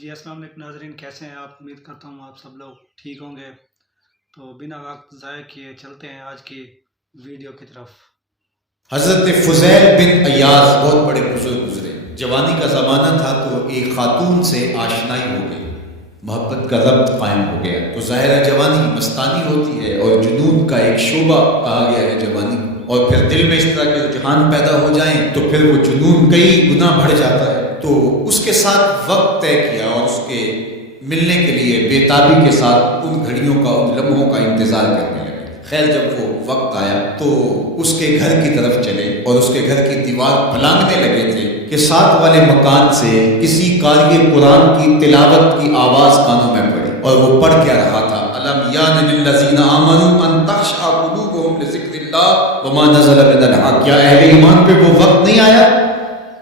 جی السلام علیکم ناظرین، کیسے ہیں آپ؟ امید کرتا ہوں آپ سب لوگ ٹھیک ہوں گے۔ تو بنا وقت ضائع کیے چلتے ہیں آج کی ویڈیو کی طرف۔ حضرت فضیل بن ایاز بہت بڑے بزرگ گزرے۔ جوانی کا زمانہ تھا تو ایک خاتون سے آشنائی ہو گئی، محبت کا ربط قائم ہو گیا۔ تو ظاہر ہے جوانی مستانی ہوتی ہے اور جنون کا ایک شعبہ کہا گیا ہے جوانی کو، اور پھر دل میں اس طرح کے رجحان پیدا ہو جائیں تو پھر وہ جنون کئی گنا بڑھ جاتا ہے۔ تو اس کے ساتھ وقت طے کیا اور اس کے ملنے کے لیے بے تابی کے ساتھ ان گھڑیوں کا، ان لمحوں کا انتظار کرنے لگے۔ خیر جب وہ وقت آیا تو اس کے گھر کی طرف چلے اور اس کے گھر کی دیوار پھلانگنے لگے تھے کہ ساتھ والے مکان سے کسی قاری قرآن کی تلاوت کی آواز کانوں میں پڑی، اور وہ پڑھ کیا رہا تھا، الم یان للذین آمنوا ان تخشع قلوبهم لذکر اللہ وما نزل من الحق۔ کیا اہل ایمان پہ وہ وقت نہیں آیا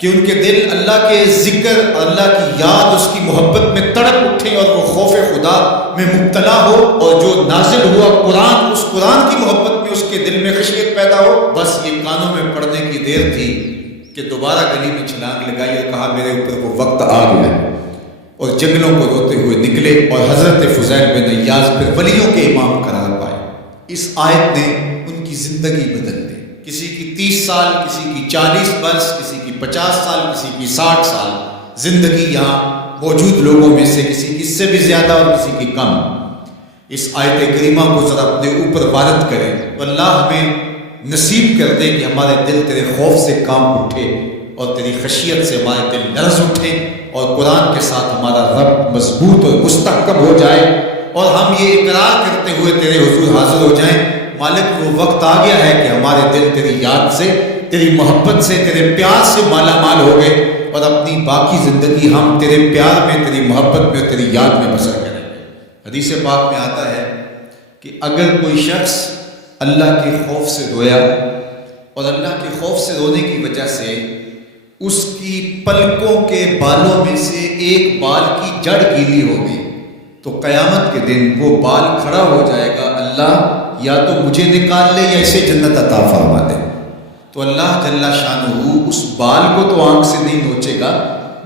کہ ان کے دل اللہ کے ذکر، اللہ کی یاد، اس کی محبت میں تڑپ اٹھیں اور وہ خوف خدا میں مبتلا ہو، اور جو نازل ہوا قرآن، اس قرآن کی محبت میں اس کے دل میں خشیت پیدا ہو؟ بس یہ کانوں میں پڑنے کی دیر تھی کہ دوبارہ گلی میں چھلانگ لگائی اور کہا میرے اوپر وہ وقت آ گیا ہے، اور جنگلوں کو روتے ہوئے نکلے اور حضرت فضیل بن ایاز پھر ولیوں کے امام قرار پائے۔ اس آیت نے ان کی زندگی بدل دی۔ کسی کی 30 سال، کسی کی 40 برس، کسی کی 50 سال، کسی کی 60 سال زندگی یہاں موجود لوگوں میں سے کسی کی اس سے بھی زیادہ اور کسی کی کم۔ اس آیت کریمہ کو ذرا اپنے اوپر وارد کریں تو اللہ ہمیں نصیب کر دے کہ ہمارے دل تیرے خوف سے کام اٹھے اور تیری خشیت سے ہمارے دل لرز اٹھے، اور قرآن کے ساتھ ہمارا ربط مضبوط اور مستحکم ہو جائے، اور ہم یہ اقرار کرتے ہوئے تیرے حضور حاضر ہو جائیں، مالک وہ وقت آ گیا ہے کہ ہمارے دل تیری یاد سے، تیری محبت سے، تیرے پیار سے مالا مال ہو گئے، اور اپنی باقی زندگی ہم تیرے پیار میں، تیری محبت میں، تیری یاد میں بسر کریں گے۔ حدیث پاک میں آتا ہے کہ اگر کوئی شخص اللہ کے خوف سے رویا اور اللہ کے خوف سے رونے کی وجہ سے اس کی پلکوں کے بالوں میں سے ایک بال کی جڑ گیلی ہو گئی تو قیامت کے دن وہ بال کھڑا ہو جائے گا، اللہ یا تو مجھے نکال لے یا اسے جنت عطا فرما دے۔ تو اللہ جل شانہ اس بال کو تو آنکھ سے نہیں نوچے گا،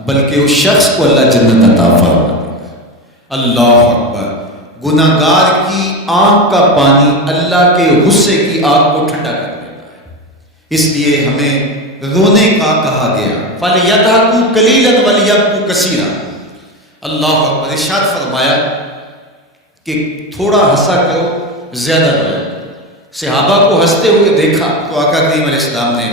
بلکہ اس شخص کو اللہ جنت عطا فرما دے گا۔ اللہ اکبر! گناہ گار کی آنکھ کا پانی اللہ کے غصے کی آگ کو ٹھنڈا کر دیتا ہے۔ اس لیے ہمیں رونے کا کہا گیا، فَلْيَضْحَكُوا قَلِيلًا وَلْيَبْكُوا كَثِيرًا۔ اللہ اکبر! ارشاد فرمایا کہ تھوڑا ہنسا کرو، زیادہ رویا کرو۔ صحابہ کو ہنستے ہوئے دیکھا تو آقا کریم علیہ السلام نے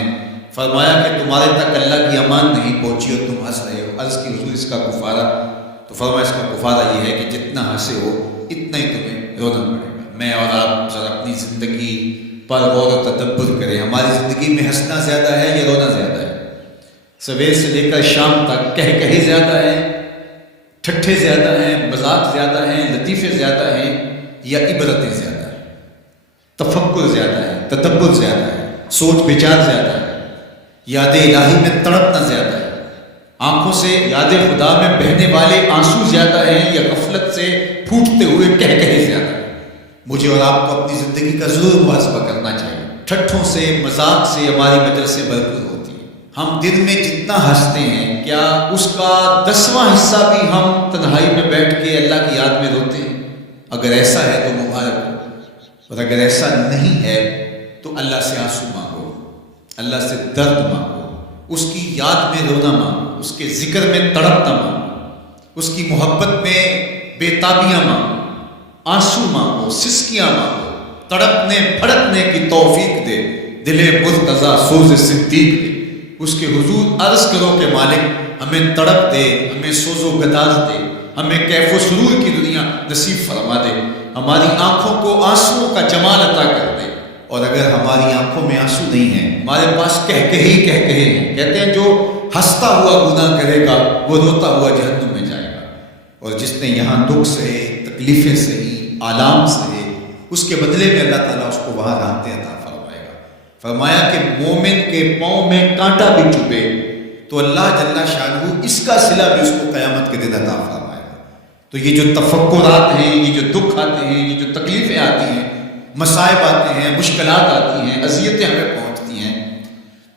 فرمایا کہ تمہارے تک اللہ کی امان نہیں پہنچی اور تم ہنس رہے ہو۔ عرض کی حضور اس کا کفارہ؟ تو فرمایا اس کا کفارہ یہ ہے کہ جتنا ہنسے ہو اتنا ہی تمہیں رونا پڑے گا۔ میں اور آپ ذرا اپنی زندگی پر غور و تدبر کریں، ہماری زندگی میں ہنسنا زیادہ ہے یا رونا زیادہ ہے؟ سویر سے لے کر شام تک کہے زیادہ ہیں، ٹھٹھے زیادہ ہیں، مذاق زیادہ ہیں، لطیفے زیادہ ہیں، یا عبرتیں زیادہ ہیں؟ تفکر زیادہ ہے، تدبر زیادہ ہے، سوچ بچار زیادہ ہے، یاد الہی میں تڑپنا زیادہ ہے، آنکھوں سے یاد خدا میں بہنے والے آنسو زیادہ ہیں، یا غفلت سے پھوٹتے ہوئے کہے زیادہ ہیں؟ مجھے اور آپ کو اپنی زندگی کا ضرور محاسبہ کرنا چاہیے۔ ٹھٹھوں سے، مذاق سے ہماری مجلسیں بھرپور ہوتی ہیں۔ ہم دن میں جتنا ہنستے ہیں، کیا اس کا 10واں حصہ بھی ہم تنہائی میں بیٹھ کے اللہ کی یاد میں روتے ہیں؟ اگر ایسا ہے تو مبارک ہو، اور اگر ایسا نہیں ہے تو اللہ سے آنسو مانگو، اللہ سے درد مانگو، اس کی یاد میں رونا مانگو، اس کے ذکر میں تڑپنا مانگو، اس کی محبت میں بے تابیاں مانگو، آنسو مانگو، سسکیاں مانگو، تڑپنے پھڑکنے کی توفیق دے، دل مرتضیٰ سوز صدیق دے۔ اس کے حضور عرض کرو کہ مالک ہمیں تڑپ دے، ہمیں سوز و گداز دے، ہمیں کیف و سرور کی دنیا نصیب فرما دے، ہماری آنکھوں کو آنسوؤں کا جمال عطا کر دے۔ اور اگر ہماری آنکھوں میں آنسو نہیں ہیں، ہمارے پاس کہے ہیں، کہتے ہیں جو ہنستا ہوا گناہ کرے گا وہ روتا ہوا جہنم میں جائے گا، اور جس نے یہاں دکھ سہے، تکلیفیں سہی، آلام سہے، اس کے بدلے میں اللہ تعالیٰ اس کو وہاں راحتیں عطا فرمائے گا۔ فرمایا کہ مومن کے پاؤں میں کانٹا بھی چبھے تو اللہ جل شانہ اس کا صلہ بھی اس کو قیامت کے دن عطا فرمائے گا۔ تو یہ جو تفکرات ہیں، یہ جو دکھ آتے ہیں، یہ جو تکلیفیں آتی ہیں، مصائب آتے ہیں، مشکلات آتی ہیں، اذیتیں ہمیں پہنچتی ہیں،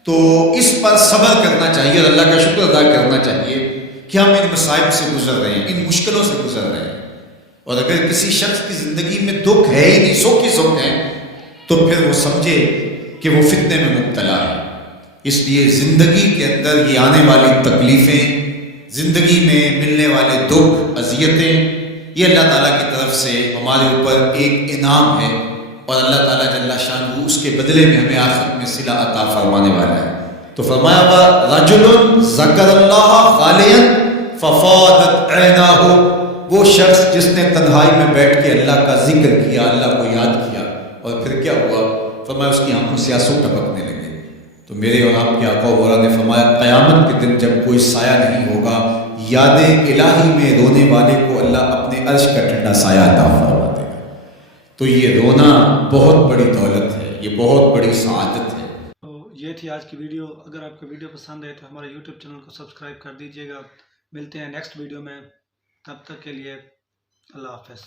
تو اس پر صبر کرنا چاہیے اور اللہ کا شکر ادا کرنا چاہیے کہ ہم ان مصائب سے گزر رہے ہیں، ان مشکلوں سے گزر رہے ہیں، اور اگر کسی شخص کی زندگی میں دکھ ہے ہی نہیں، سکھ ہی سکھ ہے، تو پھر وہ سمجھے کہ وہ فتنے میں مبتلا ہے۔ اس لیے زندگی کے اندر یہ آنے والی تکلیفیں، زندگی میں ملنے والے دکھ، اذیتیں، یہ اللہ تعالیٰ کی طرف سے ہمارے اوپر ایک انعام ہے، اور اللہ تعالیٰ جل شانہ اس کے بدلے میں ہمیں آخرت میں صلہ عطا فرمانے والا ہے۔ تو فرمایا رجل ذکر اللہ خالیا ففاضت عیناہ، وہ شخص جس نے تنہائی میں بیٹھ کے اللہ کا ذکر کیا، اللہ کو یاد کیا، اور پھر کیا ہوا؟ فرمایا اس کی آنکھوں سے آنسو ٹپکنے لگے۔ تو میرے اور آپ کے آقا و مولا نے فرمایا قیامت کے دن جب کوئی سایہ نہیں ہوگا، یاد الہی میں رونے والے کو اللہ اپنے عرش کا ٹھنڈا سایہ عطا فرما دے گا۔ تو یہ رونا بہت بڑی دولت ہے، یہ بہت بڑی سعادت ہے۔ تو یہ تھی آج کی ویڈیو۔ اگر آپ کو ویڈیو پسند ہے تو ہمارے یوٹیوب چینل کو سبسکرائب کر دیجیے گا۔ ملتے ہیں نیکسٹ ویڈیو میں، تب تک کے لیے اللہ حافظ۔